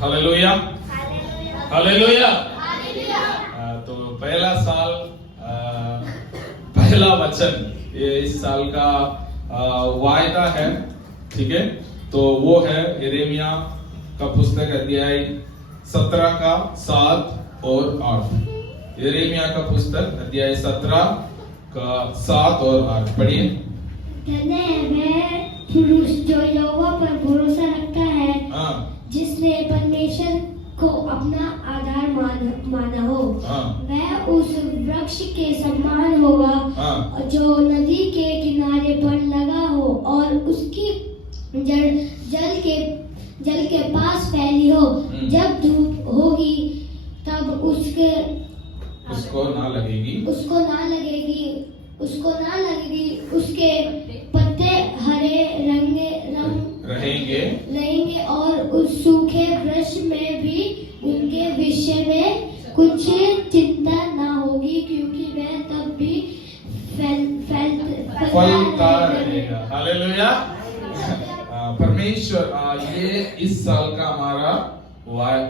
Hallelujah, hallelujah. तो पहला साल, पहला वचन ये इस साल का वायदा है, ठीक है। तो वो है यिर्मयाह का पुस्तक अध्याय 17 का 7 और 8। यिर्मयाह का पुस्तक अध्याय 17 का 7 और 8 पढ़िए। धन्य है वह पुरुष जो यहोवा पर भरोसा रखता है, जिसने परमेश्वर को अपना आधार माना हो। वह उस वृक्ष के समान होगा जो नदी के किनारे पर लगा हो और उसकी जल के पास फैली हो। जब धूप होगी तब उसको ना लगेगी, उसके पत्ते हरे रहेंगे और उस सूखे वृक्ष में भी उनके विषय में कुछ चिंता ना होगी, क्योंकि वह तब भी फलता रहेगा। हालेलुया। परमेश्वर ये इस साल का हमारा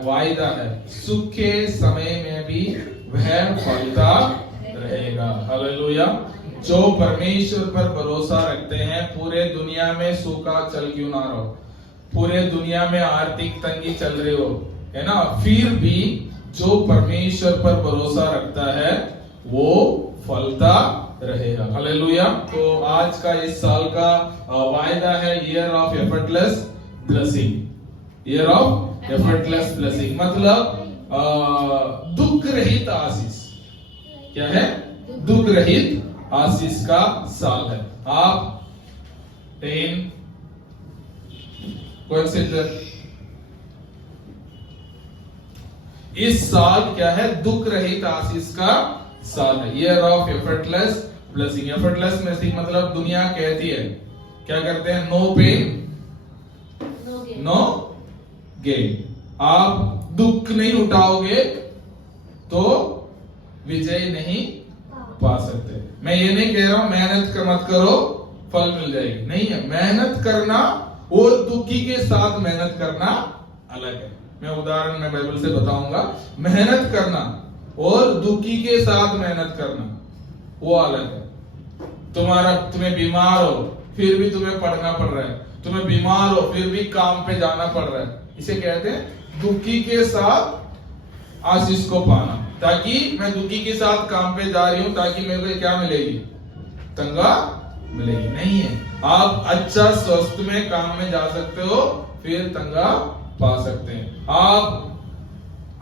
वायदा है, सूखे समय में भी वह फलता रहेगा। हालेलुया। जो परमेश्वर पर भरोसा रखते हैं, पूरे दुनिया में सूखा चल क्यों ना रहो, पूरे दुनिया में आर्थिक तंगी चल रही हो, है ना, फिर भी जो परमेश्वर पर भरोसा रखता है वो फलता रहेगा। हालेलुया। तो आज का इस साल का वायदा है year of effortless blessing. Year of effortless blessing मतलब दुख रहित आशीष। क्या है? दुख रहित आशीष का साल है। आप 10 कंसीडर इस साल क्या है? दुख रहित आशीष का साल है। Year of effortless blessing. Effortless blessing मतलब दुनिया कहती है, क्या करते हैं? No pain no gain. आप दुख नहीं उठाओगे तो विजय नहीं पा सकते। मैं ये नहीं कह रहा हूं मेहनत मत करो फल मिल जाएगी, नहीं है। मेहनत करना और दुखी के साथ मेहनत करना अलग है। मैं उदाहरण में बाइबल से बताऊंगा। मेहनत करना और दुखी के साथ मेहनत करना वो अलग है। तुम्हें बीमार हो फिर भी तुम्हें पढ़ना पड़ रहा है, तुम्हें बीमार हो फिर भी काम पे जाना पड़ रहा है, इसे कहते हैं दुखी के साथ आशीष को पाना। ताकि मैं दुखी के साथ काम पे जा रही हूं ताकि मेरे को क्या मिलेगी? तंगा मिलेगी, नहीं है। आप अच्छा स्वस्थ में काम में जा सकते हो, फिर तंगा पा सकते हैं। आप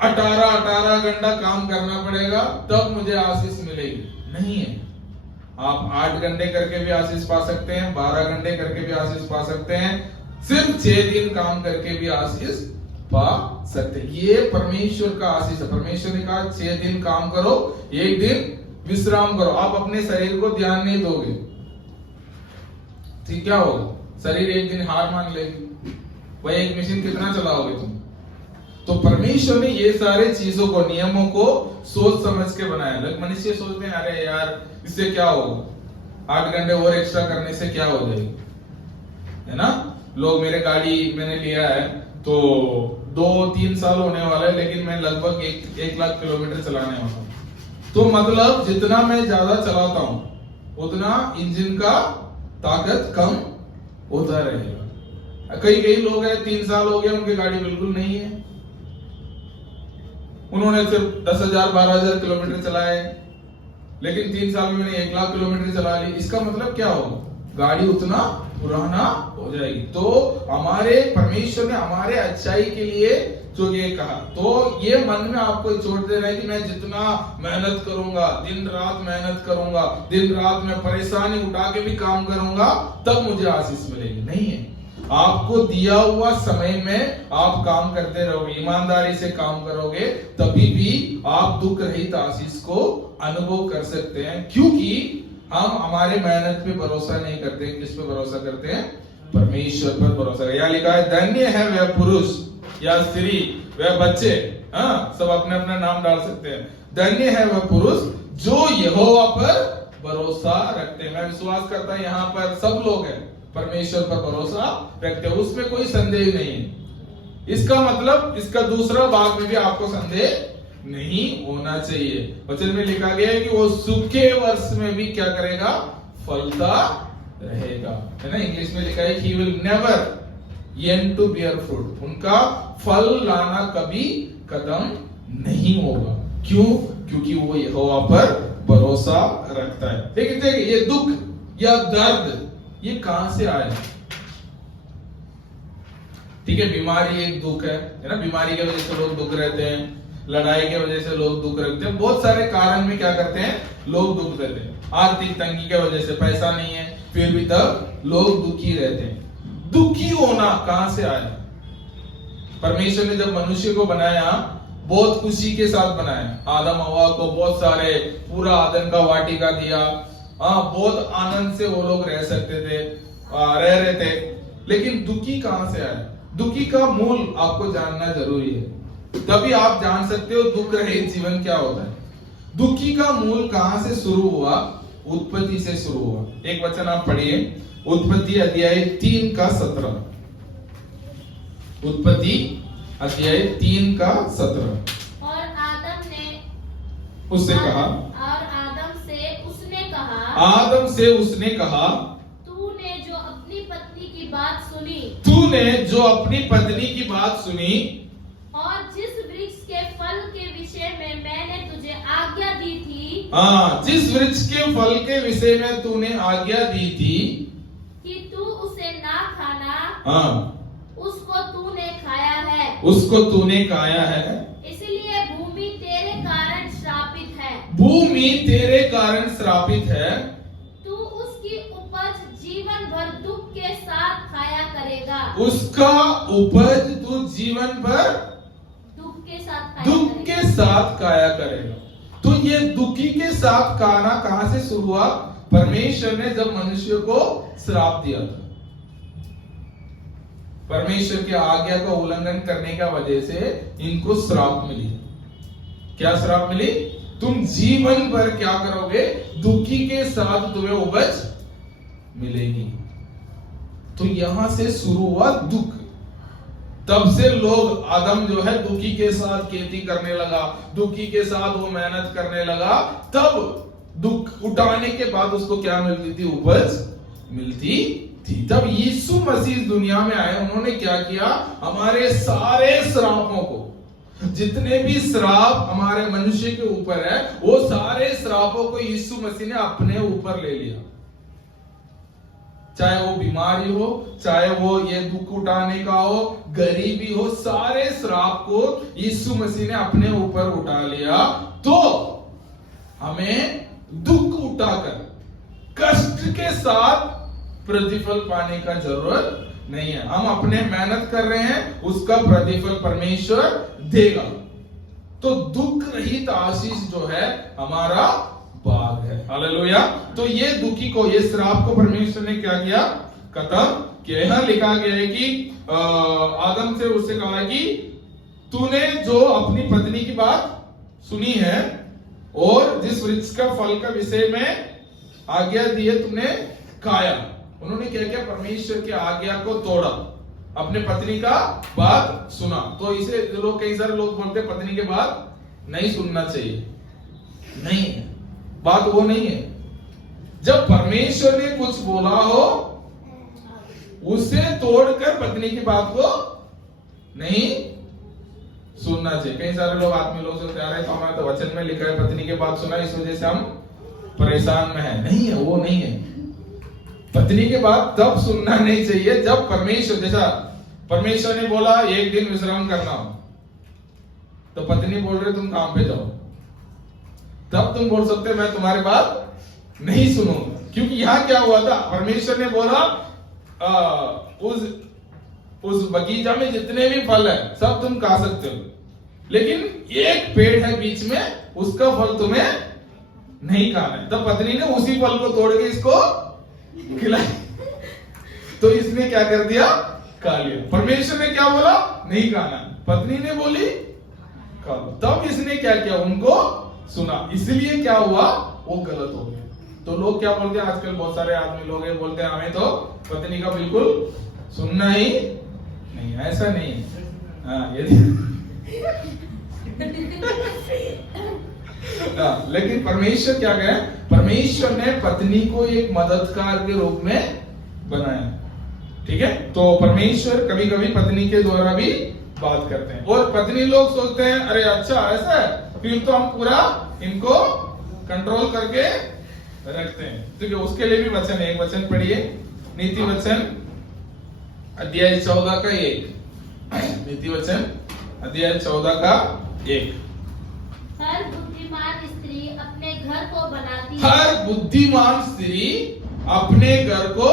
18 घंटा काम करना पड़ेगा तब मुझे आशीष मिलेगी, नहीं है। आप 8 घंटे करके भी आशीष पा सकते हैं, 12 घंटे करके भी आशीष पा सकते हैं, सिर्फ 6 दिन काम करके भी आशीष पा सकते। ये परमेश्वर का आशीष है। परमेश्वर ने कहा 6 दिन काम करो, 1 दिन विश्राम करो। आप अपने शरीर को ध्यान नहीं दोगे, ठीक क्या होगा? शरीर एक दिन हार मान लेगी। वही एक मशीन कितना चलाओगे तुम? तो परमेश्वर ने ये सारे चीजों को, नियमों को सोच समझ के बनाया। लोग मनुष्य सोचते हैं अरे यार इससे क्या होगा, 8 घंटे और एक्स्ट्रा करने से क्या हो जाएगी, है ना। लोग, मेरे गाड़ी मैंने लिया है तो 2-3 साल होने वाला है, लेकिन मैं लगभग 1 लाख किलोमीटर चलाने वाला हूँ। तो मतलब जितना मैं ज्यादा चलाता हूँ उतना इंजन का ताकत कम होता रहेगा। कई लोग हैं 3 साल हो गए उनकी गाड़ी बिल्कुल नहीं है, उन्होंने सिर्फ 10,000 12,000 किलोमीटर चलाए, लेकिन 3 साल में मैंने 1 लाख किलोमीटर चला ली। इसका मतलब क्या होगा? गाड़ी उतना पुराना हो जाएगी। तो हमारे परमेश्वर ने हमारे अच्छाई के लिए जो ये कहा, तो ये मन में आपको छोड़ दे रहा है कि मैं जितना मेहनत करूंगा, दिन रात मेहनत करूंगा, दिन रात में परेशानी उठा के भी काम करूंगा तब मुझे आशीष मिलेगी, नहीं है। आपको दिया हुआ समय में आप काम करते रहोगे, ईमानदारी से काम करोगे, तभी भी आप दुख रहित आशीष को अनुभव कर सकते हैं। क्योंकि हम हमारे मेहनत पे भरोसा नहीं करते, किस पे भरोसा करते हैं? परमेश्वर पर भरोसा। यहाँ लिखा है धन्य है वह पुरुष या स्त्री, वह बच्चे, सब अपने अपना नाम डाल सकते हैं। धन्य है वह पुरुष जो यहोवा पर भरोसा रखते हैं। मैं विश्वास करता हूं यहाँ पर सब लोग हैं परमेश्वर पर भरोसा रखते हैं, उसमें कोई संदेह नहीं है। इसका मतलब इसका दूसरा भाग में भी आपको संदेह नहीं होना चाहिए। वचन में लिखा गया है कि वो सूखे वर्ष में भी क्या करेगा, फलता रहेगा, है ना। इंग्लिश में लिखा है he will never end to bear fruit, उनका फल लाना कभी खत्म नहीं होगा। क्यों? क्योंकि वो यहोवा पर भरोसा रखता है। देखिए ये दुख या दर्द ये कहां से आया? ठीक है, बीमारी एक दुख है ना। बीमारी की वजह से लोग दुख रहते हैं, लड़ाई की वजह से लोग दुख रखते हैं, बहुत सारे कारण में क्या करते हैं, लोग दुख रहते हैं। आर्थिक तंगी की वजह से पैसा नहीं है, फिर भी तब लोग दुखी रहते हैं। दुखी होना कहां से आया? परमेश्वर ने जब मनुष्य को बनाया बहुत खुशी के साथ बनाया। आदम हवा को बहुत सारे पूरा आदम का वाटिका दिया, बहुत आनंद से वो लोग रह सकते थे, रह रहे थे। लेकिन दुखी कहां से आया? दुखी का मूल आपको जानना जरूरी है, तभी आप जान सकते हो दुख रहित जीवन क्या होता है। दुखी का मूल कहां से शुरू हुआ? उत्पत्ति से शुरू हुआ। एक वचन आप पढ़िए, उत्पत्ति अध्याय 3 का 17। उत्पत्ति अध्याय 3 का 17। और आदम ने उससे कहा, और आदम से उसने कहा, तूने जो अपनी पत्नी की बात सुनी, तूने जो अपनी पत्नी की बात सुनी, और जिस वृक्ष के फल के विषय में मैंने तुझे आज्ञा दी थी, जिस वृक्ष के फल के विषय में तूने आज्ञा दी थी कि तू उसे ना खाना, उसको तूने खाया है, उसको तूने खाया है, इसलिए भूमि तेरे कारण श्रापित है, भूमि तेरे कारण श्रापित है, तू उसकी उपज जीवन भर दुख के साथ खाया करेगा, उसका उपज तू जीवन भर दुख के साथ खाया करेगा। तो ये दुखी के साथ खाना कहां से शुरू हुआ? परमेश्वर ने जब मनुष्य को श्राप दिया था, परमेश्वर की आज्ञा का उल्लंघन करने का वजह से इनको श्राप मिली। क्या श्राप मिली? तुम जीवन भर क्या करोगे? दुखी के साथ तुम्हें उपज मिलेगी। तो यहां से शुरू हुआ दुख। तब से लोग आदम जो है दुखी के साथ खेती करने लगा, दुखी के साथ वो मेहनत करने लगा, तब दुख उठाने के बाद उसको क्या मिलती थी? उपज मिलती थी। जब यीशु मसीह दुनिया में आए, उन्होंने क्या किया? हमारे सारे श्रापों को, जितने भी श्राप हमारे मनुष्य के ऊपर है, वो सारे श्रापों को यीशु मसीह ने अपने ऊपर ले लिया। चाहे वो बीमारी हो, चाहे वो ये दुख उठाने का हो, गरीबी हो, सारे श्राप को यीशु मसीह ने अपने ऊपर उठा लिया। तो हमें दुख उठाकर कष्ट के साथ प्रतिफल पाने का जरूरत नहीं है। हम अपने मेहनत कर रहे हैं, उसका प्रतिफल परमेश्वर देगा। तो दुख रहित आशीष जो है हमारा भाग है। हालेलुया। तो ये दुखी को, ये श्राप को परमेश्वर ने क्या किया? खत्म किया। यहां लिखा गया है कि आदम से उससे कहा कि तूने जो अपनी पत्नी की बात सुनी है और जिस वृक्ष का फल का विषय में आज्ञा दी है तुमने खाया। उन्होंने क्या किया? परमेश्वर की आज्ञा को तोड़ा, अपने पत्नी का बात सुना। तो इसे लोग, कई सारे लोग बोलते हैं पत्नी के बात नहीं सुनना चाहिए। नहीं है, बात वो नहीं है। जब परमेश्वर ने कुछ बोला हो, उसे तोड़कर पत्नी की बात को नहीं सुनना चाहिए। कई सारे लोग, आदमी लोग सोचते आ रहे तो हमारे तो वचन में लिखा है पत्नी की बात सुना, इस वजह से हम परेशान में है। नहीं है, वो नहीं है। पत्नी की बात तब सुनना नहीं चाहिए जब परमेश्वर, जैसा परमेश्वर ने बोला एक दिन विश्राम करना हो, तो पत्नी बोल रहे तुम काम पे जाओ, तब तुम बोल सकते मैं तुम्हारी बात नहीं सुनूंगा। क्योंकि यहां क्या हुआ था? परमेश्वर ने बोला उस बगीचा में जितने भी फल है सब तुम खा सकते हो, लेकिन एक पेड़ है बीच में, उसका फल तुम्हें नहीं खाना है। तब पत्नी ने उसी फल को तोड़ के इसको खिलाया। तो इसने क्या कर दिया? खा लिया। परमेश्वर ने क्या बोला? नहीं खाना, पत्नी ने बोली खा लो। तब इसने क्या किया? उनको सुना। इसलिए क्या हुआ? वो गलत हो गया। तो लोग क्या बोलते हैं आजकल? बहुत सारे आदमी लोग हैं, बोलते हैं हमें तो पत्नी का बिल्कुल सुनना ही नहीं। ऐसा नहीं है, हाँ, यदि लेकिन परमेश्वर क्या कहे, परमेश्वर ने पत्नी को एक मददगार के रूप में बनाया। ठीक है, तो परमेश्वर कभी कभी पत्नी के द्वारा भी बात करते हैं। और पत्नी लोग सोचते हैं अरे अच्छा ऐसा है, फिर तो हम पूरा इनको कंट्रोल करके रखते हैं। ठीक है, उसके लिए भी वचन है, एक वचन पढ़िए, नीति वचन अध्याय 14 का 1। नीति वचन अध्याय 14 का 1। हर बुद्धिमान स्त्री अपने घर को बनाती है। हर बुद्धिमान स्त्री अपने घर को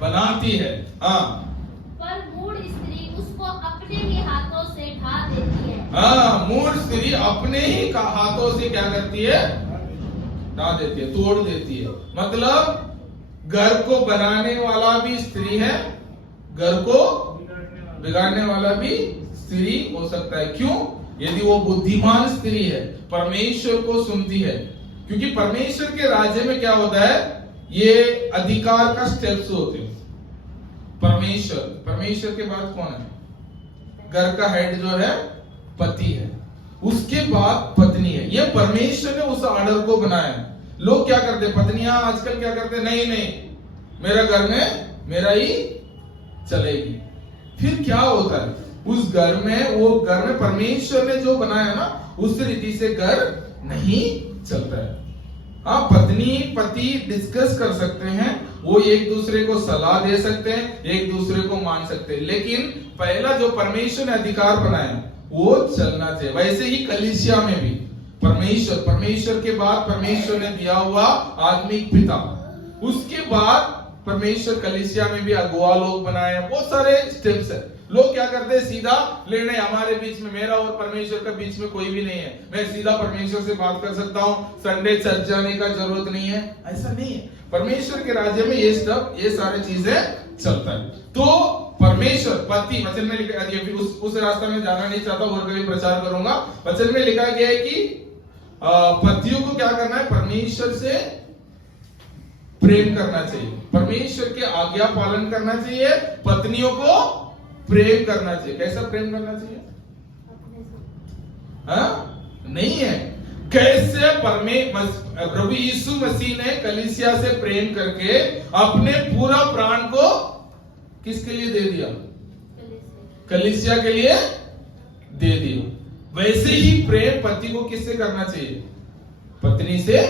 बनाती है। हाँ, पर मूढ़ स्त्री उसको अपने ही हाथों से ढा देती है। हाँ, मूढ़ स्त्री अपने ही हाथों से क्या करती है, ढा देती है, तोड़ देती है। मतलब घर को बनाने वाला भी स्त्री है, घर को बिगाड़ने वाला भी स्त्री हो सकता है। क्यों? यदि वो बुद्धिमान स्त्री है, परमेश्वर को सुनती है। क्योंकि परमेश्वर के राज्य में क्या होता है, ये अधिकार का स्टेप्स होते हैं। परमेश्वर के बाद कौन है? घर का हेड जो है पति है, उसके बाद पत्नी है। ये परमेश्वर ने उस ऑर्डर को बनाया। लोग क्या करते, पत्नियां आजकल क्या करते, नहीं नहीं मेरा घर में मेरा ही चलेगी। फिर क्या होता है, उस घर में, वो घर में परमेश्वर ने जो बनाया ना, उस रीति से घर नहीं चलता है। हाँ, पत्नी पति डिस्कस कर सकते हैं, वो एक दूसरे को सलाह दे सकते हैं, एक दूसरे को मान सकते हैं, लेकिन पहला जो परमेश्वर ने अधिकार बनाया वो चलना चाहिए। वैसे ही कलीसिया में भी परमेश्वर के बाद परमेश्वर ने दिया हुआ आत्मिक पिता, उसके बाद परमेश्वर कलीसिया में भी अगुआ लोग बनाए, बहुत सारे स्टेप्स है। लोग क्या करते हैं, सीधा लेने, हमारे बीच में, मेरा और परमेश्वर का बीच में कोई भी नहीं है, मैं सीधा परमेश्वर से बात कर सकता हूँ, संडे चर्च जाने का जरूरत नहीं है। ऐसा नहीं है, परमेश्वर के राज्य में ये सब, ये सारी चीजें चलता है। तो परमेश्वर पति, वचन में लिखा है, उस रास्ते में जाना नहीं चाहता और कभी प्रचार करूंगा। वचन में लिखा गया है कि पतियों को क्या करना है, परमेश्वर से प्रेम करना चाहिए, परमेश्वर के आज्ञा पालन करना चाहिए, पत्नियों को प्रेम करना चाहिए। कैसा प्रेम करना चाहिए? नहीं है, कैसे प्रभु यीशु मसीह ने कलीसिया से प्रेम करके अपने पूरा प्राण को किसके लिए दे दिया? कलीसिया के लिए दे दिया। वैसे ही प्रेम पति को किससे करना चाहिए? पत्नी से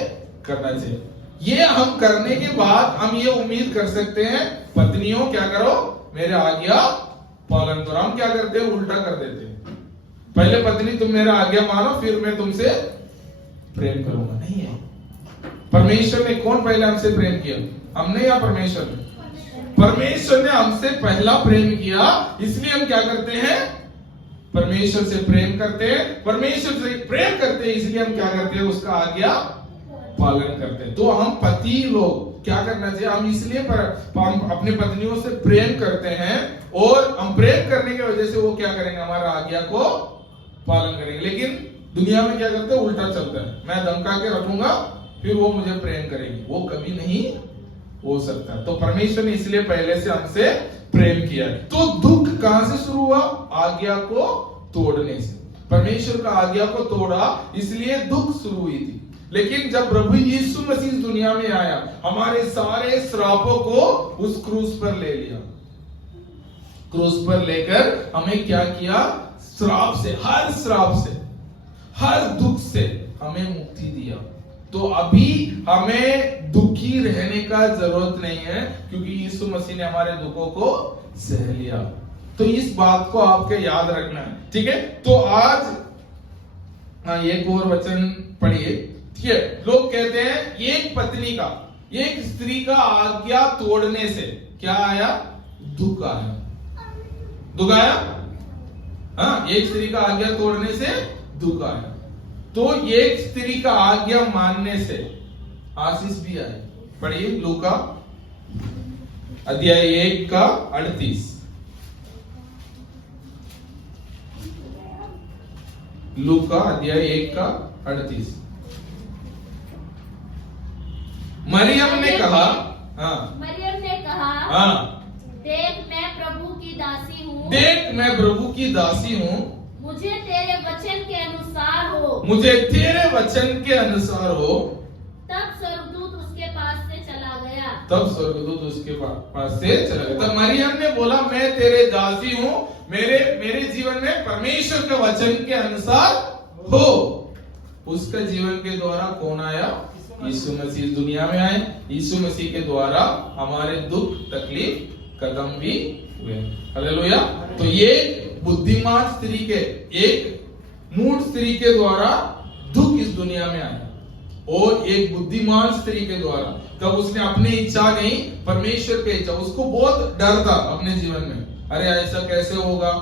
करना चाहिए। ये हम करने के बाद हम ये उम्मीद कर सकते हैं, पत्नियों क्या करो, मेरे आज्ञा पालन करो। हम क्या करते हैं, उल्टा कर देते हैं, पहले पत्नी तुम मेरा आज्ञा मानो, फिर मैं तुमसे प्रेम करूंगा। नहीं है, परमेश्वर ने कौन पहले हमसे प्रेम किया? हमने या परमेश्वर ने? परमेश्वर ने हमसे पहला प्रेम किया, इसलिए हम क्या करते हैं, परमेश्वर से प्रेम करते हैं। परमेश्वर से प्रेम करते हैं, इसलिए हम क्या करते हैं, उसका आज्ञा पालन करते हैं। तो हम पति लोग क्या करना चाहिए, हम इसलिए हम अपने पत्नियों से प्रेम करते हैं, और हम प्रेम करने की वजह से वो क्या करेंगे, हमारा आज्ञा को पालन करेंगे। लेकिन दुनिया में क्या करते हैं, उल्टा चलता है, मैं धमका के रखूंगा फिर वो मुझे प्रेम करेगी, वो कभी नहीं हो सकता। तो परमेश्वर ने इसलिए पहले से हमसे प्रेम किया। तो दुख कहां से शुरू हुआ? आज्ञा को तोड़ने से। परमेश्वर का आज्ञा को तोड़ा, इसलिए दुख शुरू हुई थी। लेकिन जब प्रभु यीशु मसीह दुनिया में आया, हमारे सारे श्रापों को उस क्रूस पर ले लिया। क्रूस पर लेकर हमें क्या किया, श्राप से, हर दुख से हमें मुक्ति दिया। तो अभी हमें दुखी रहने का जरूरत नहीं है, क्योंकि यीशु मसीह ने हमारे दुखों को सह लिया। तो इस बात को आपके याद रखना है, ठीक है। तो आज एक और वचन पढ़िए, ठीक है। लोग कहते हैं एक पत्नी का, एक स्त्री का आज्ञा तोड़ने से क्या आया, दुख आया। दुख आया, हाँ, एक स्त्री का आज्ञा तोड़ने से दुख आया। तो एक स्त्री का आज्ञा मानने से आशीष भी आए। पढ़िए लूका अध्याय 1 का 38। लूका अध्याय 1 का 38। मरियम ने कहा, मरियम ने कहा, हाँ, देख मैं प्रभु की दासी हूँ, हूँ, देख मैं प्रभु की दासी हूँ, मुझे तेरे वचन के अनुसार हो। मुझे तेरे वचन के अनुसार हो। तब स्वर्गदूत उसके पास से चला गया। तब स्वर्गदूत उसके पास से चला गया। तब मरियम ने बोला मैं तेरे दासी हूँ, मेरे जीवन में परमेश्वर के वचन के अनुसार हो। उसका जीवन के द्वारा कौन आया? यीशु मसीह दुनिया में आए। यीशु मसीह के द्वारा हमारे दुख तकलीफ खत्म भी हुए। हालेलुया। तो ये बुद्धिमान स्त्री के, एक मूढ़ स्त्री के द्वारा दुख इस दुनिया में आया, और एक बुद्धिमान स्त्री के द्वारा, कब उसने अपनी इच्छा नहीं, परमेश्वर की इच्छा। उसको बहुत डर था अपने जीवन में, अरे ऐसा कैसे होगा,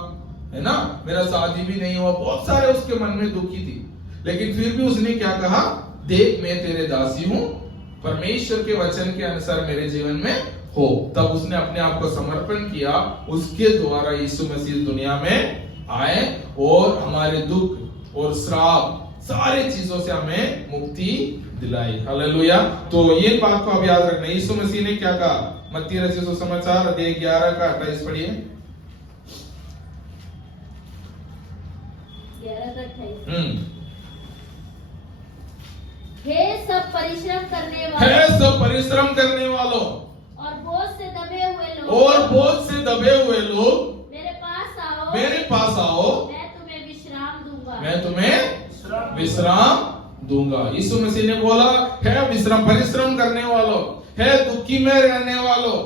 है ना, मेरा शादी भी नहीं हुआ, बहुत सारे उसके मन में दुखी थी। लेकिन फिर भी उसने क्या कहा? देख मैं तेरे दासी हूँ, परमेश्वर के वचन के अनुसार मेरे जीवन में हो। तब उसने अपने आप को समर्पण किया, उसके द्वारा यीशु मसीह दुनिया में आए और हमारे दुख और श्राप सारे चीजों से हमें मुक्ति दिलाई। हालेलुया। तो ये बात को आप याद रखना। यीशु मसीह ने क्या कहा? मत्ती रचित सुसमाचार अध्याय 11 का 28 पढ़िए। 11:28। हे सब परिश्रम करने वालों, है सब परिश्रम करने वालों और बोझ से दबे हुए लोग, और बोझ से दबे हुए लोग, मेरे पास आओ, मेरे पास आओ, मैं तुम्हें विश्राम दूंगा। मैं तुम्हें विश्राम दूंगा। यीशु मसीह ने बोला है विश्राम, परिश्रम करने वालों, है दुखी में रहने वालों,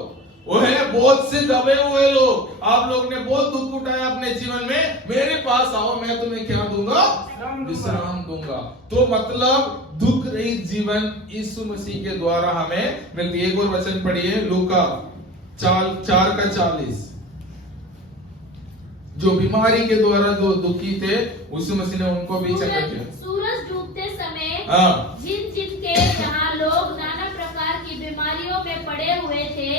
वो है बोझ से दबे हुए लोग। आप लोग ने बहुत दुख उठाया अपने जीवन में, मेरे पास आओ, मैं तुम्हें क्या दूंगा? विश्राम दूंगा। तो मतलब दुख रहित जीवन यीशु मसीह के द्वारा हमें मिलती है। एक और वचन पढ़िए, लूका 4:40। जो बीमारी के द्वारा जो दुखी थे, यीशु मसीह ने उनको भी चंगा किया। सूरज डूबते समय हाँ। जिन जिन के जहाँ लोग नाना प्रकार की बीमारियों में पड़े हुए थे,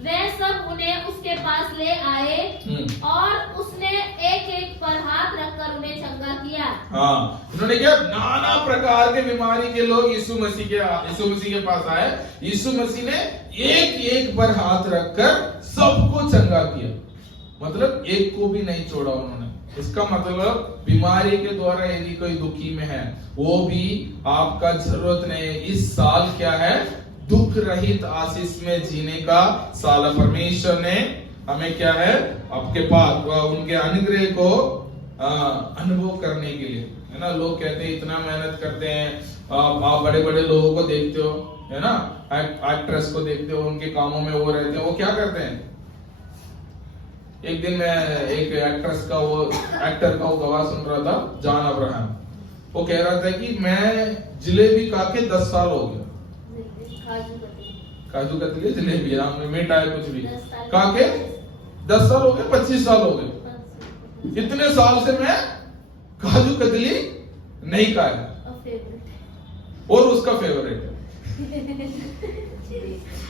वे सब उन्हें उसके पास ले आए और उसने एक एक पर हाथ रखकर उन्हें चंगा किया। हाँ, उन्होंने क्या? नाना प्रकार के बीमारी के लोग यीशु मसीह के पास आए। यीशु मसीह ने एक एक पर हाथ रखकर सबको चंगा किया। मतलब एक को भी नहीं छोड़ा उन्होंने। इसका मतलब बीमारी के द्वारा यदि कोई दुखी में है, वो भी आपका जरूरत नहीं है। इस साल क्या है? दुख रहित आशीष में जीने का साल। परमेश्वर ने हमें क्या है? आपके पास उनके अनुग्रह को अनुभव करने के लिए, है ना। लोग कहते हैं इतना मेहनत करते हैं, आप बड़े बड़े लोगों को देखते हो, है ना, एक्ट्रेस को देखते हो, उनके कामों में वो रहते हैं। वो क्या करते हैं? एक दिन मैं एक एक्टर का वो गवाह सुन रहा था, जॉन अब्राहम। वो कह रहा था कि मैं जलेबी खा के 10 साल हो गया। काजू कतली जलेबी मीठा है कुछ भी खा के 10 साल हो गए, 25 साल हो गए। इतने साल से मैं काजू कतली नहीं खाया। और उसका फेवरेट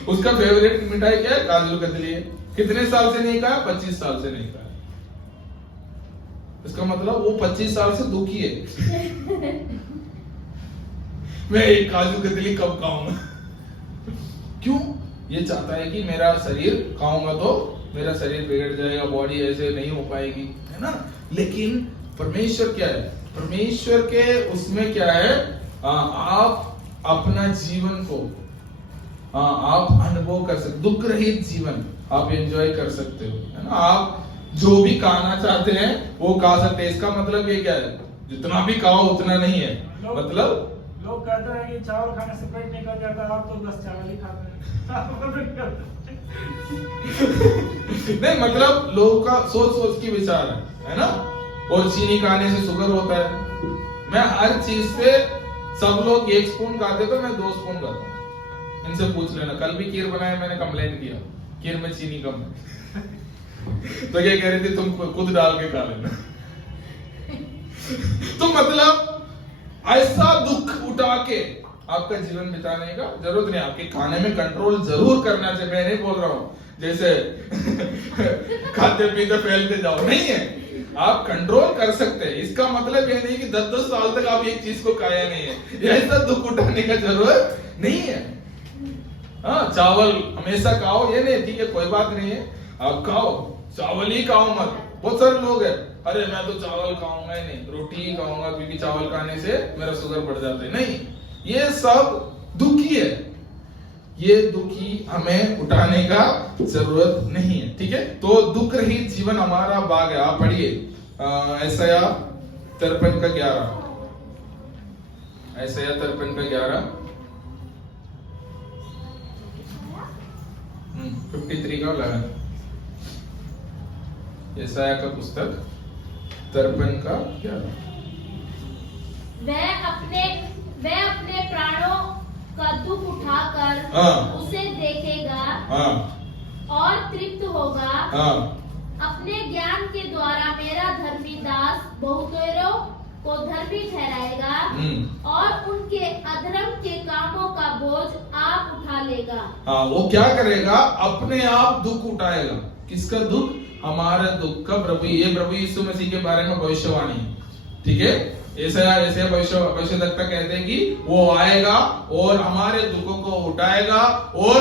उसका फेवरेट मिठाई क्या है? काजू कतली है। कितने साल से नहीं खाया? 25 साल से नहीं खाया। इसका मतलब वो 25 साल से दुखी है। मैं एक काजू कतली कब खाऊंगा? क्यों? ये चाहता है कि मेरा शरीर खाऊंगा तो मेरा शरीर बिगड़ जाएगा, बॉडी ऐसे नहीं हो पाएगी, है ना। लेकिन परमेश्वर क्या है? परमेश्वर के उसमें क्या है? आप अपना जीवन को आप अनुभव कर सकते, दुख रहित जीवन आप एंजॉय कर सकते हो, है ना। आप जो भी खाना चाहते हैं वो खा सकते हैं। इसका मतलब ये क्या है? जितना भी खाओ उतना नहीं है। मतलब लोग कहते हैं कि चावल खाने से पेट निकल जाता है, आप तो 10 चावल ही खाते हैं। नहीं, मतलब लोगों का सोच की विचार है ना। और चीनी खाने से शुगर होता है। मैं हर चीज पे, सब लोग 1 स्पून खाते तो मैं 2 स्पून खाता हूं। इनसे पूछ लेना। कल भी खीर बनाया, मैंने कंप्लेन किया खीर में चीनी कम है। तो क्या कह रहे थे? तुम खुद डाल के खा लेना। तो मतलब ऐसा दुख उठा के आपका जीवन बिताने का जरूरत नहीं। आपके खाने में कंट्रोल जरूर करना चाहिए। मैं नहीं बोल रहा हूं जैसे खाते पीते फैलते जाओ, नहीं है। आप कंट्रोल कर सकते हैं। इसका मतलब ये नहीं कि 10-10 साल तक आप एक चीज को खाया नहीं है। ऐसा दुख उठाने का जरूरत नहीं है। हाँ, चावल हमेशा खाओ ये नहीं, ठीक है, कोई बात नहीं है, आप खाओ, चावल ही खाओ मत। बहुत सारे लोग हैं, अरे मैं तो चावल खाऊंगा ही नहीं, रोटी ही खाऊंगा क्योंकि चावल खाने से मेरा शुगर बढ़ जाता है। नहीं, ये सब दुखी है, ये दुखी हमें उठाने का जरूरत नहीं है। ठीक है, तो दुख रहित जीवन हमारा भाग है। आप पढ़िए यशायाह 53 का 11, यशायाह 53 का 11, 53 का 11, यशायाह का पुस्तक 53 का 11। वह अपने प्राणों का दुख उठाकर उसे देखेगा और तृप्त होगा। अपने ज्ञान के द्वारा मेरा धर्मी दास बहुतेरों को धर्मी ठहराएगा और उनके अधर्म के कामों का बोझ आप उठा लेगा। हाँ, वो क्या करेगा? अपने आप दुख उठाएगा। किसका दुख? हमारे दुख का। प्रभु यीशु मसीह के बारे में भविष्यवाणी है। ठीक है, ऐसे भविष्यद्वक्ता कहते हैं कि वो आएगा और हमारे दुखों को उठाएगा और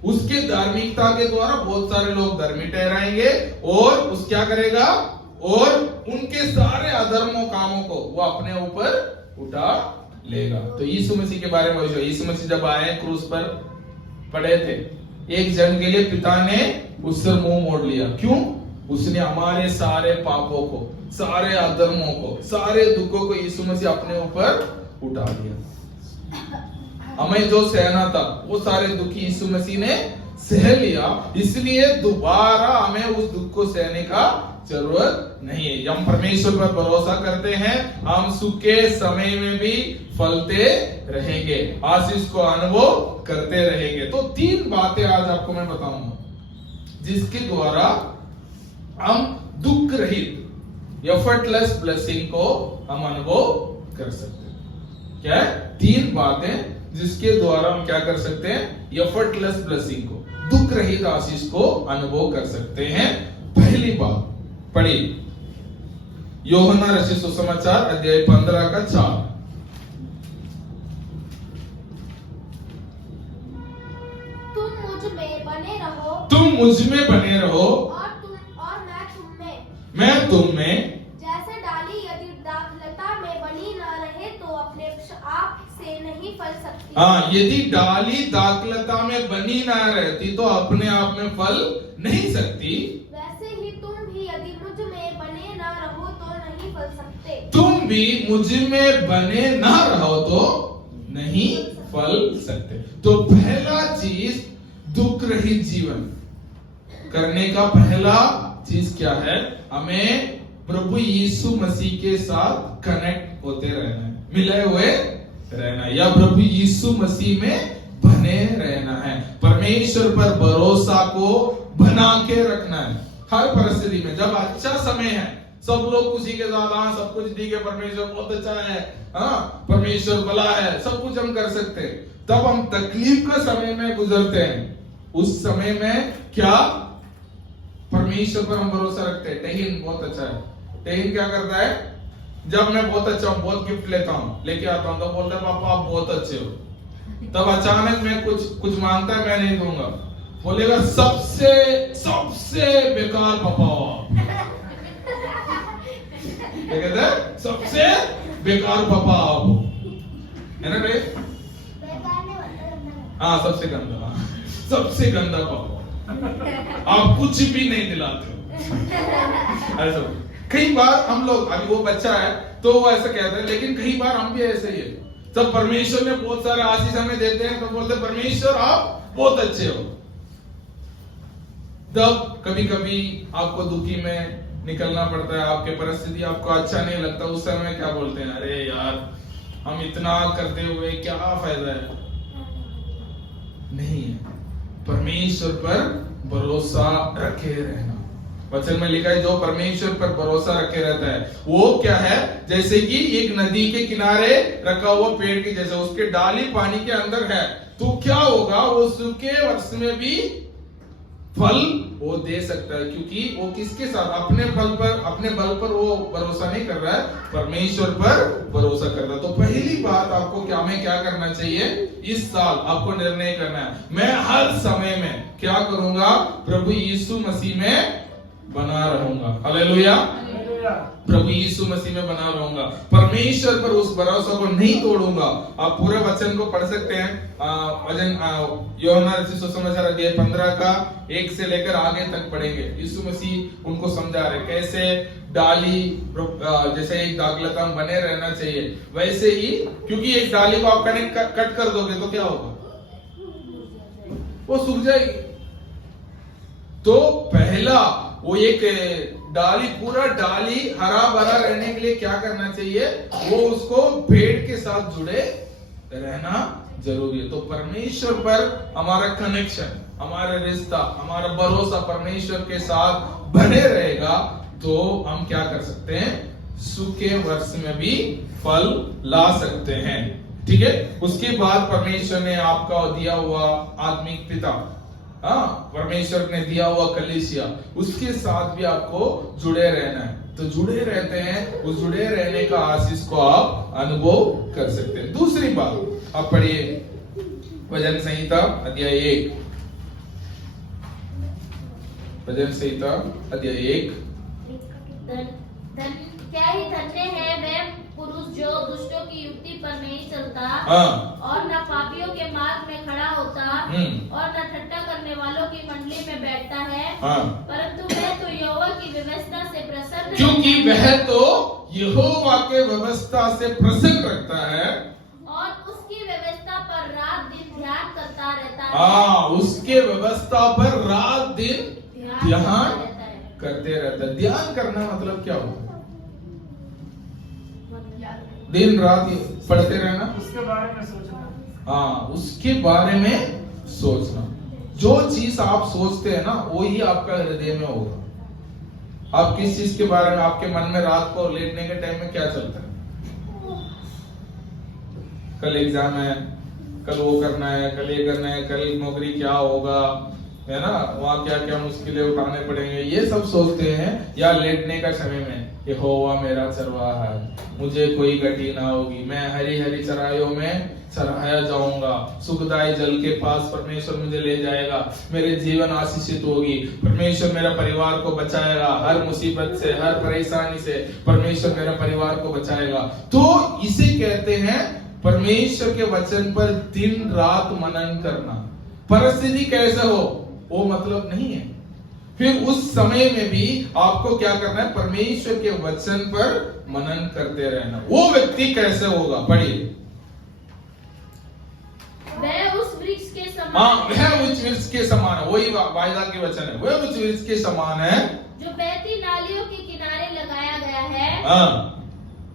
उसके धार्मिकता के द्वारा बहुत सारे लोग धर्मी ठहराएंगे और उस क्या करेगा? और उनके सारे अधर्मों कामों को वो अपने ऊपर उठा लेगा। तो यीशु मसीह के बारे में यीशु मसीह जब आए क्रूस पर पड़े थे, एक जन के लिए पिता ने उससे मुंह मोड़ लिया। क्यों? उसने हमारे सारे पापों को, सारे अधर्मों को, सारे दुखों को यीशु मसीह अपने ऊपर उठा लिया। हमें जो सहना था वो सारे दुख यीशु मसीह ने सह लिया, इसलिए दोबारा हमें उस दुख को सहने का जरूरत नहीं है। हम परमेश्वर पर भरोसा करते हैं, हम सुख के समय में भी फलते रहेंगे, आशीष को अनुभव करते रहेंगे। तो 3 बातें आज आपको मैं बताऊंगा जिसके द्वारा हम दुख रहित एफर्टलेस ब्लेसिंग को हम अनुभव कर सकते हैं। क्या है? 3 बातें जिसके द्वारा हम क्या कर सकते हैं? एफर्टलेस ब्लेसिंग को, दुख रहित आशीष को अनुभव कर सकते हैं। पहली बात पढ़िए, यूहन्ना रचित सुसमाचार अध्याय 15 का 4। तुम मुझ में बने रहो और मैं तुम में। जैसे डाली यदि दाखलता में बनी न रहे तो अपने आप से नहीं फल सकती। हाँ, यदि डाली दाखलता में बनी ना रहती तो अपने आप में फल नहीं सकती, वैसे ही तुम भी यदि मुझ में बने न रहो तो नहीं फल सकते। तुम भी मुझ में बने ना रहो तो नहीं फल सकते। तो पहला चीज दुख रहित जीवन करने का पहला चीज क्या है? हमें प्रभु यीशु मसीह के साथ कनेक्ट होते रहना है, मिले हुए रहना है, या प्रभु यीशु मसीह में बने रहना है। परमेश्वर पर भरोसा को बना के रखना है हर परिस्थिति में। जब अच्छा समय है, सब लोग खुशी के साथ, हाँ सब कुछ ठीक है, परमेश्वर बहुत अच्छा है, हाँ परमेश्वर भला है, सब कुछ हम कर सकते हैं। तब हम तकलीफ का समय में गुजरते हैं, उस समय में क्या परमेश्वर पर हम भरोसा रखते हैं। टेहिन बहुत अच्छा है, टेहिन क्या करता है? जब मैं बहुत अच्छा हूं, बहुत गिफ्ट लेता हूं, लेके आता हूं, तो बोलता है पापा आप बहुत अच्छे हो। तब अचानक मैं कुछ मांगता है, मैं नहीं दूंगा, बोलेगा सबसे बेकार पापा हो। क्या कहते हैं? सबसे बेकार पापा हो, है ना भाई? हाँ, सबसे गंदा पापा, आप कुछ भी नहीं दिलाते हो। ऐसा कई बार हम लोग, अभी वो बच्चा है तो वो ऐसा कहते हैं, लेकिन कई बार हम भी ऐसे ही है। जब परमेश्वर ने बहुत सारे आशीष हमें देते हैं तो बोलते हैं परमेश्वर आप बहुत अच्छे हो। तब कभी कभी आपको दुखी में निकलना पड़ता है, आपके परिस्थिति आपको अच्छा नहीं लगता, उस समय क्या बोलते हैं? अरे यार हम इतना करते हुए क्या फायदा है? नहीं है, परमेश्वर पर भरोसा रखे रहना। वचन में लिखा है जो परमेश्वर पर भरोसा रखे रहता है वो क्या है? जैसे कि एक नदी के किनारे रखा हुआ पेड़ की जैसे, उसके डाली पानी के अंदर है तो क्या होगा? वो सूखे वर्ष में भी फल वो दे सकता है, क्योंकि वो किसके साथ, अपने फल पर, अपने बल पर वो भरोसा नहीं कर रहा है, परमेश्वर पर भरोसा कर रहा है। तो पहली बात आपको हमें क्या करना चाहिए, इस साल आपको निर्णय करना है, मैं हर समय में क्या करूंगा, प्रभु यीशु मसीह में बना रहूंगा। हालेलुया, प्रभु यीशु मसीह में बना रहूंगा, परमेश्वर पर उस भरोसा को नहीं तोड़ूंगा। आप पूरे वचन को पढ़ सकते हैं, यूहन्ना रचित सुसमाचार अध्याय 15 का 1 से लेकर आगे तक पढ़ेंगे। यीशु मसीह उनको समझा रहे कैसे डाली, जैसे एक दागलता में बने रहना चाहिए, वैसे ही, क्योंकि एक डाली को आप कट कर दोगे तो क्या होगा, वो सूख जाएगी। तो पहला वो एक डाली, पूरा डाली हरा भरा रहने के लिए क्या करना चाहिए, वो उसको पेड़ के साथ जुड़े रहना जरूरी है। तो परमेश्वर पर हमारा कनेक्शन, हमारा रिश्ता, हमारा भरोसा परमेश्वर के साथ बने रहेगा, तो हम क्या कर सकते हैं, सूखे वर्ष में भी फल ला सकते हैं। ठीक है, उसके बाद परमेश्वर ने आपका दिया हुआ आत्मिक पिता, परमेश्वर ने दिया हुआ कलीसिया, उसके साथ भी आपको जुड़े रहना है। तो जुड़े रहते हैं, उस जुड़े रहने का आशीष को आप अनुभव कर सकते हैं। दूसरी बात आप पढ़िए भजन संहिता अध्याय 1, भजन संहिता अध्याय 1। क्या ही धन्य है वह पुरुष जो दुष्टों की युक्ति पर नहीं चलता, और न पापियों के मार्ग में खड़ा होता, और न ठट्ठा करने वालों की मंडली में बैठता है, परंतु वह तो यहोवा की व्यवस्था से प्रसन्न, क्योंकि वह तो यहोवा के व्यवस्था से प्रसन्न रखता है, और उसकी व्यवस्था पर रात दिन ध्यान करता रहता है। उसके व्यवस्था पर रात दिन ध्यान करते रहता है। ध्यान करना मतलब क्या होता है, दिन रात पढ़ते रहना, उसके बारे में सोचना। उसके बारे में सोचना। जो चीज आप सोचते हैं ना, वही आपका हृदय में होगा। आप किस चीज के बारे में, आपके मन में रात को लेटने के टाइम में क्या चलता है, कल एग्जाम है, कल वो करना है, कल ये करना है, कल नौकरी क्या होगा, है ना, वहाँ क्या क्या मुश्किलें उठाने पड़ेंगे, ये सब सोचते हैं। या लेटने का समय में, यहोवा मेरा चरवाहा है, मुझे कोई गति ना होगी, मैं हरी हरी चराइयों में चराया जाऊंगा, सुखदायी जल के पास परमेश्वर मुझे ले जाएगा, मेरे जीवन आशीषित होगी, परमेश्वर मेरा परिवार को बचाएगा, हर मुसीबत से, हर परेशानी से परमेश्वर मेरा परिवार को बचाएगा। तो इसे कहते हैं परमेश्वर के वचन पर दिन रात मनन करना। परिस्थिति कैसे हो वो मतलब नहीं है, फिर उस समय में भी आपको क्या करना है, परमेश्वर के वचन पर मनन करते रहना। वो व्यक्ति कैसे होगा, पढ़िए। वह उस वृक्ष के समान, वह उस वृक्ष के समान है, वही वायदा के वचन है, वह उस वृक्ष के समान है जो बहती नालियों के किनारे लगाया गया है,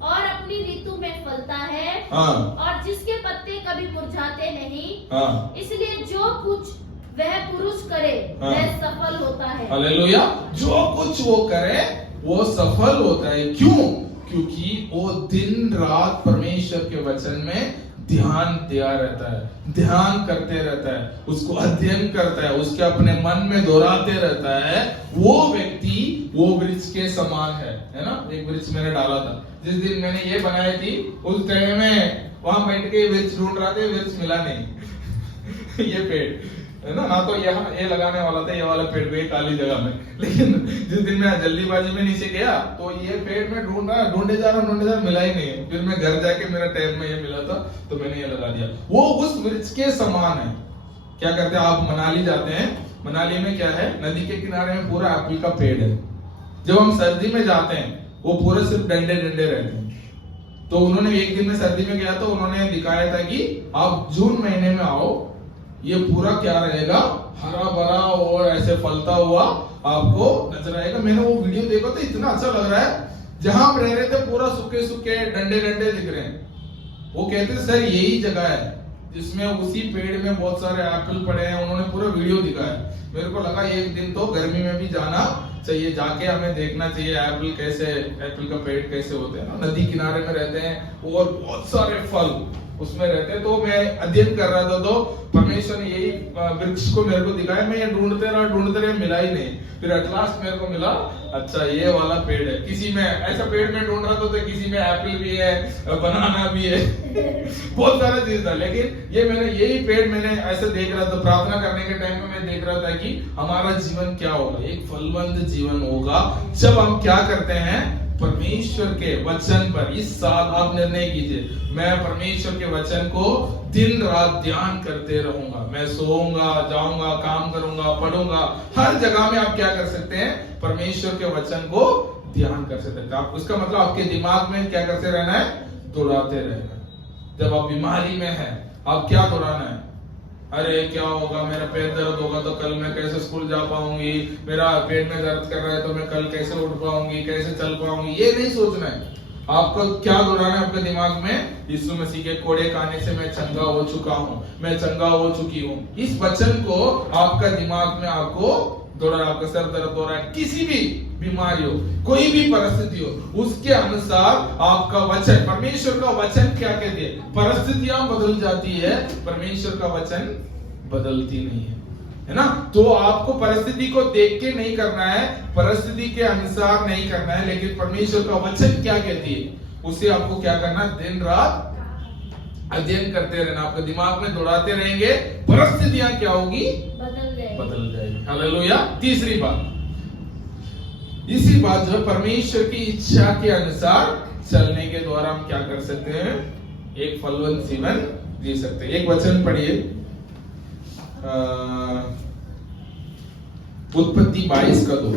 और अपनी ऋतु में फलता है, और जिसके पत्ते कभी मुरझाते नहीं, इसलिए जो कुछ वह पुरुष करे वह सफल होता है। हालेलुया, जो कुछ वो करे वो सफल होता है। क्यों? क्योंकि वो दिन रात परमेश्वर के वचन में ध्यान दिया रहता है, ध्यान करते रहता है, उसको अध्ययन करता है, उसके अपने मन में दोहराते रहता है। वो व्यक्ति वो वृक्ष के समान है ना। एक वृक्ष मैंने डाला था, जिस दिन मैंने ये बनाई थी उस टाइम में वहां बैठ के वृक्ष ढूंढ रहा था, वृक्ष मिला नहीं ये पेड़ है ना तो यहाँ ये लगाने वाला था, ये वाला पेड़ भी काली जगह में, लेकिन जिस दिन मैं जल्दीबाजी में नीचे गया तो ये पेड़ में ढूंढे जा रहा मिला ही नहीं। फिर मैं घर जाके मेरा टाइम में ये मिला था तो मैंने ये लगा दिया। वो उस वृक्ष के समान है। क्या करते हैं, आप मनाली जाते हैं, मनाली में क्या है, नदी के किनारे में पूरा एप्पल का पेड़ है। जब हम सर्दी में जाते हैं वो पूरे सिर्फ डंडे डंडे रहते हैं। तो उन्होंने एक दिन में सर्दी में गया तो उन्होंने दिखाया था कि आप जून महीने में आओ, ये पूरा क्या रहेगा, हरा भरा और ऐसे फलता हुआ आपको नजर आएगा। मैंने वो वीडियो देखा तो इतना अच्छा लग रहा है, जहां हम रह रहे थे पूरा सूखे सूखे डंडे डंडे दिख रहे हैं। वो कहते सर यही जगह है जिसमें उसी पेड़ में बहुत सारे एप्पल पड़े हैं। उन्होंने पूरा वीडियो दिखाया। मेरे को लगा एक दिन तो गर्मी में भी जाना चाहिए, जाके हमें देखना चाहिए एप्पल कैसे, एप्पल का पेड़ कैसे होते हैं, नदी किनारे में रहते हैं और बहुत सारे फल उसमें रहते। तो मैं अध्ययन कर रहा था तो परमेश्वर ने यही वृक्ष को मेरे को दिखाया। मैं ये ढूंढते रहा, मिला ही नहीं। फिर एट लास्ट मेरे को मिला, अच्छा ये वाला पेड़ है। किसी में ऐसा पेड़ में ढूंढ रहा था तो किसी में एप्पल भी है, बनाना भी है बहुत सारा चीज था। लेकिन ये मैंने यही पेड़ मैंने ऐसे देख रहा था, प्रार्थना करने के टाइम में मैं देख रहा था कि हमारा जीवन क्या होगा, एक फलवंत जीवन होगा जब हम क्या करते हैं, परमेश्वर के वचन पर। इस साल आप निर्णय कीजिए, मैं परमेश्वर के वचन को दिन रात ध्यान करते रहूंगा। मैं सोऊंगा, जाऊंगा, काम करूंगा, पढ़ूंगा, हर जगह में आप क्या कर सकते हैं, परमेश्वर के वचन को ध्यान कर सकते हैं। आप उसका मतलब आपके दिमाग में क्या करते रहना है, दौड़ाते रहना है। जब आप बीमारी में है, आप क्या दौड़ाना है, अरे क्या होगा, मेरा पैर दर्द होगा तो कल मैं कैसे स्कूल जा पाऊंगी, मेरा पेट में दर्द कर रहा है तो मैं कल कैसे उठ पाऊंगी, कैसे चल पाऊंगी, ये नहीं सोचना है। आपको क्या दौड़ाना है अपने दिमाग में, यीशु मसीह के कोड़े खाने से मैं चंगा हो चुका हूँ, मैं चंगा हो चुकी हूँ। इस वचन को आपका दिमाग में आपको दौड़ा। आपका सर दर्द हो रहा है, किसी भी बीमारी हो, कोई भी परिस्थिति हो, उसके अनुसार आपका वचन, परमेश्वर का वचन क्या कहती है, परिस्थितियां बदल जाती है, परमेश्वर का वचन बदलती नहीं है ना। तो आपको परिस्थिति को देख के नहीं करना है, परिस्थिति के अनुसार नहीं करना है, लेकिन परमेश्वर का वचन क्या कहती है उसे आपको क्या करना, दिन रात अध्ययन करते रहना। आपके दिमाग में दौड़ाते रहेंगे, परिस्थितियां क्या होगी, बदल जाएगी। हालेलुया। तीसरी बात, इसी बात जो परमेश्वर की इच्छा के अनुसार चलने के द्वारा हम क्या कर सकते हैं, एक फलवंत जीवन जी सकते हैं। एक वचन पढ़िए, उत्पत्ति 22 का 2।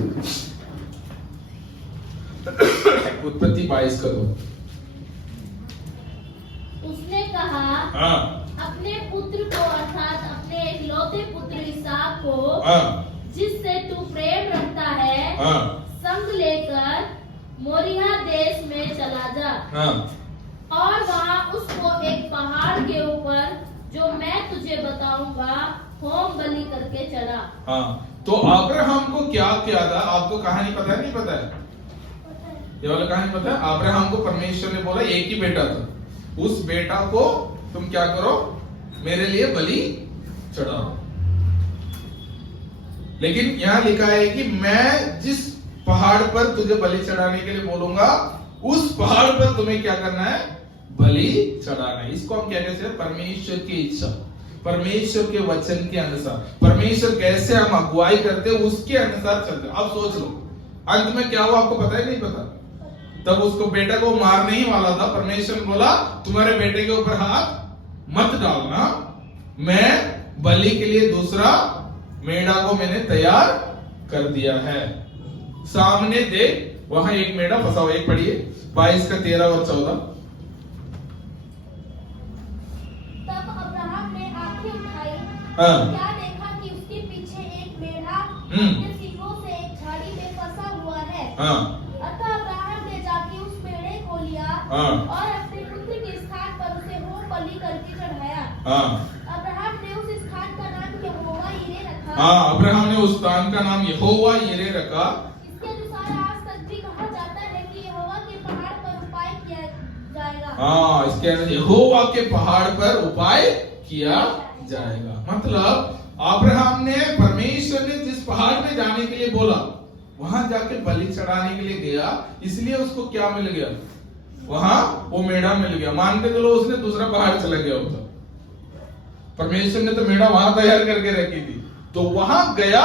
उत्पत्ति 22 का 2। उसने कहा, हाँ, अपने पुत्र को अर्थात अपने इकलौते पुत्र इसहाक को, हाँ, जिससे तू प्रेम रखता है, हाँ, संग लेकर मोरिया देश में चला जा, हाँ, और वहाँ उसको एक पहाड़ के ऊपर जो मैं तुझे बताऊंगा होम बलि करके चढ़ा। हाँ। तो अब्राहम को क्या किया था, आपको कहानी पता है, नहीं पता है, ये वाला कहानी पता है। अब्राहम को परमेश्वर ने बोला, एक ही बेटा था, उस बेटा को तुम क्या करो, मेरे लिए बलि चढ़ाओ। लेकिन यहां लिखा है कि मैं जिस पहाड़ पर तुझे बलि चढ़ाने के लिए बोलूंगा, उस पहाड़ पर तुम्हें क्या करना है, बलि चढ़ाना है। इसको हम क्या कहते हैं, परमेश्वर की इच्छा, परमेश्वर के वचन के अनुसार, परमेश्वर कैसे हम अगुवाई करते हैं उसके अनुसार चलते। अब सोच लो अंत में क्या हुआ, आपको पता है, नहीं पता। तब उसको बेटा को मारने ही वाला था, परमेश्वर ने बोला तुम्हारे बेटे के ऊपर हाथ मत डालना, मैं बलि के लिए दूसरा मेढ़ा को मैंने तैयार कर दिया है, सामने देख, वहां एक मेढ़ा फंसा हुआ। एक पढ़िए 22 का 13 और 14। तब अब्राहम ने आंखें उठाई, हाँ, क्या देखा कि उसके पीछे एक मेढ़ा अपने सींगों से एक झाड़ी में फंसा हुआ है। हाँ, अतः अब्राहम ने जाके उस मेढ़े को लिया, हाँ, और अपने पुत्र के स्थान पर उसे होम बलि करके चढ़ाया। हाँ, अब्राहम ने उस स्थान का नाम यहोवा यिरे रखा। हाँ, अब्राहम ने उस स्थान का नाम यहोवा यिरे रखा। इसके अनुसार आज तक भी कहा जाता है कि यहोवा के पहाड़ पर उपाय किया जाएगा। हाँ, इसके अंदर यहोवा के पहाड़ पर उपाय किया जाएगा। मतलब अब्राहम ने, परमेश्वर ने जिस पहाड़ में जाने के लिए बोला, वहां जाके बलि चढ़ाने के लिए गया, इसलिए उसको क्या मिल गया, वहां वो मेढ़ा मिल गया। मान के चलो उसने दूसरा पहाड़ चला गया होता, परमेश्वर ने तो मेढ़ा वहां तैयार करके रखी थी, तो वहां गया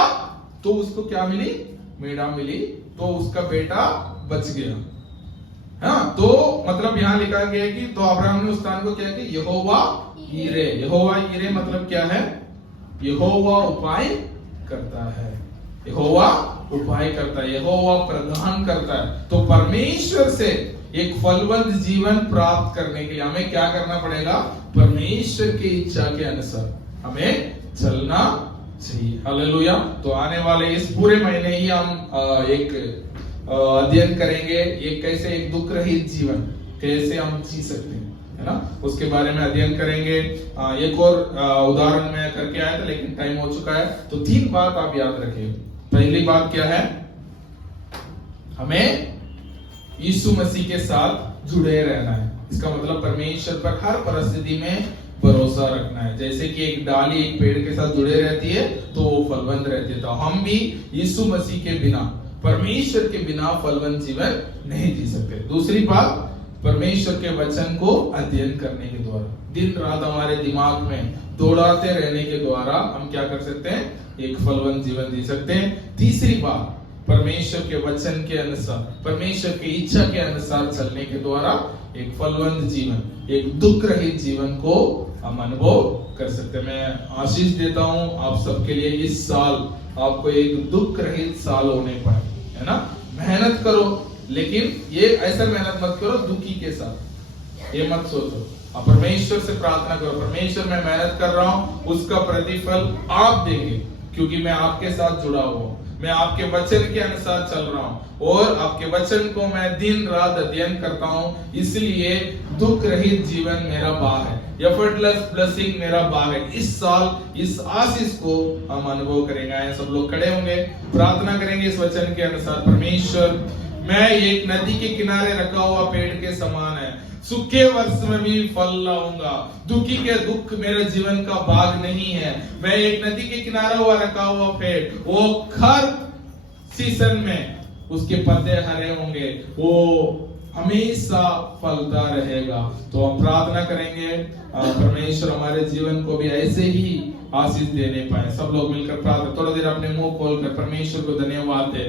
तो उसको क्या मिली, मेढ़ा मिली, तो उसका बेटा बच गया। हाँ, तो मतलब यहाँ लिखा गया है कि तो अब्राहम ने उस स्थान को क्या किया, यहोवा यिरे। यहोवा यिरे मतलब क्या है, यहोवा उपाय करता है, यहोवा उपाय करता है, यहोवा प्रदान करता है। तो परमेश्वर से एक फलवंत जीवन प्राप्त करने के लिए हमें क्या करना पड़ेगा, परमेश्वर की इच्छा के अनुसार हमें चलना चाहिए। हालेलुया। तो आने वाले इस पूरे महीने ही हम एक अध्ययन करेंगे, एक कैसे एक दुख रहित जीवन कैसे हम जी सकते हैं, है ना, उसके बारे में अध्ययन करेंगे। एक और उदाहरण मैं करके आया था, लेकिन टाइम हो चुका है। तो 3 बात आप याद रखिए। पहली बात क्या है, हमें यीशु मसीह के साथ जुड़े रहना है। इसका मतलब परमेश्वर पर हर परिस्थिति में भरोसा रखना है। जैसे कि एक डाली एक पेड़ के साथ जुड़े रहती है तो वो फलवंत रहती है, तो हम भी यीशु मसीह के बिना, परमेश्वर के बिना फलवंत जीवन नहीं जी सकते। दूसरी बात, परमेश्वर के वचन को अध्ययन करने के द्वारा, दिन रात हमारे दिमाग में दौड़ाते रहने के द्वारा हम क्या कर सकते हैं, एक फलवंत जीवन जी सकते हैं। तीसरी बात, परमेश्वर के वचन के अनुसार, परमेश्वर की इच्छा के अनुसार चलने के द्वारा एक फलवंत जीवन, एक दुख रहित जीवन को हम अनुभव कर सकते हैं। मैं आशीष देता हूं आप सबके लिए, इस साल आपको एक दुख रहित साल होने पाए, है ना। मेहनत करो, लेकिन ये ऐसा मेहनत मत करो दुखी के साथ, ये मत सोचो। आप परमेश्वर से प्रार्थना करो, परमेश्वर मैं मेहनत कर रहा हूं, उसका प्रतिफल आप देंगे, क्योंकि मैं आपके साथ जुड़ा हुआ हूं, मैं आपके वचन के अनुसार चल रहा हूं और आपके वचन को मैं दिन रात अध्ययन करता हूं, इसलिए दुख रहित जीवन मेरा बाग है, एफर्टलेस ब्लेसिंग मेरा बाग है। इस साल इस आशीष को हम अनुभव करेंगे। आए सब लोग खड़े होंगे, प्रार्थना करेंगे इस वचन के अनुसार। परमेश्वर, मैं एक नदी के किनारे रखा हुआ पेड़ के समान है, सूखे वर्ष में भी फल लाऊंगा, दुखी के दुख मेरे जीवन का भाग नहीं है। मैं एक नदी के किनारे हुआ रखा हुआ पेड़, वो हर सीजन में उसके पत्ते हरे होंगे, वो हमेशा फलता रहेगा। तो हम प्रार्थना करेंगे परमेश्वर हमारे जीवन को भी ऐसे ही आशीष देने पाए। सब लोग मिलकर प्रार्थना, थोड़ा देर अपने मुंह खोलकर परमेश्वर को धन्यवाद दे।